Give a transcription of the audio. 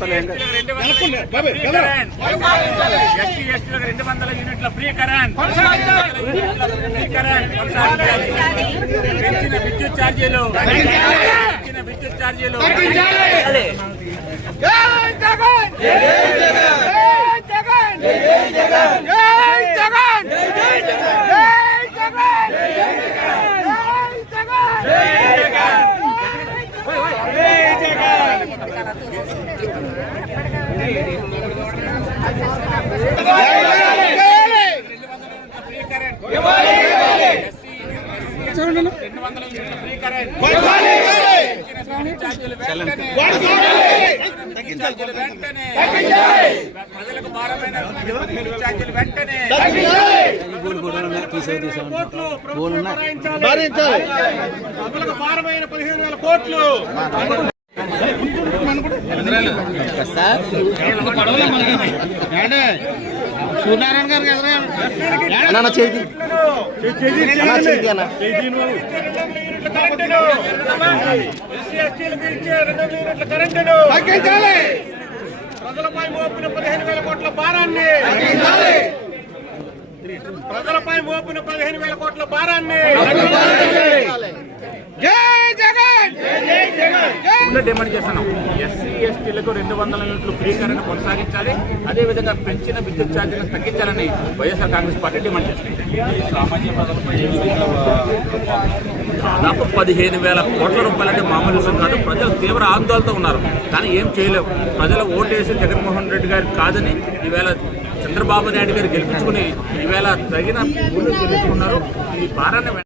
రెండు వందల యూనిట్ల ఫ్రీ కరెంట్. ఎస్సీ ఎస్టీలకు రెండు వందల యూనిట్ల ఫ్రీ కరెంట్. పెంచిన విద్యుత్ ఛార్జీలు. పెంచిన విద్యుత్ ఛార్జీలు. ఫ్రీ కరెంట్ వెంటనే ప్రజలకు ఛార్జీలు భరించాలి. ప్రజలకు భారమైన పదిహేను వేల కోట్లు. సూర్యనారాయణ గారికి అన్న చేతి అన్న ప్రజలపై మోపిన పదిహేను వేల కోట్ల భారాన్ని. ప్రజలపై మోపిన పదిహేను వేల కోట్ల భారాన్ని. ముందు డిమాండ్ చేస్తున్నాం. ఎస్సీ ఎస్టీలకు రెండు వందల యూనిట్లు ఫ్రీ కరెంట్ కొనసాగించాలి. అదేవిధంగా పెంచిన విద్యుత్ ఛార్జీలను తగ్గించాలని వైఎస్ఆర్ కాంగ్రెస్ పార్టీ డిమాండ్ చేస్తుంది. దాదాపు పదిహేను వేల కోట్ల రూపాయలంటే మామూలు విషయం కాదు. ప్రజలు తీవ్ర ఆందోళనతో ఉన్నారు. కానీ ఏం చేయలేవు. ప్రజలు ఓటేసి జగన్మోహన్ రెడ్డి గారు కాదని ఈవేళ చంద్రబాబు నాయుడు గారు గెలిపించుకుని ఈవేళ తగిన ఊళ్ళు చెల్లించుకున్నారు ఈ భారాన్ని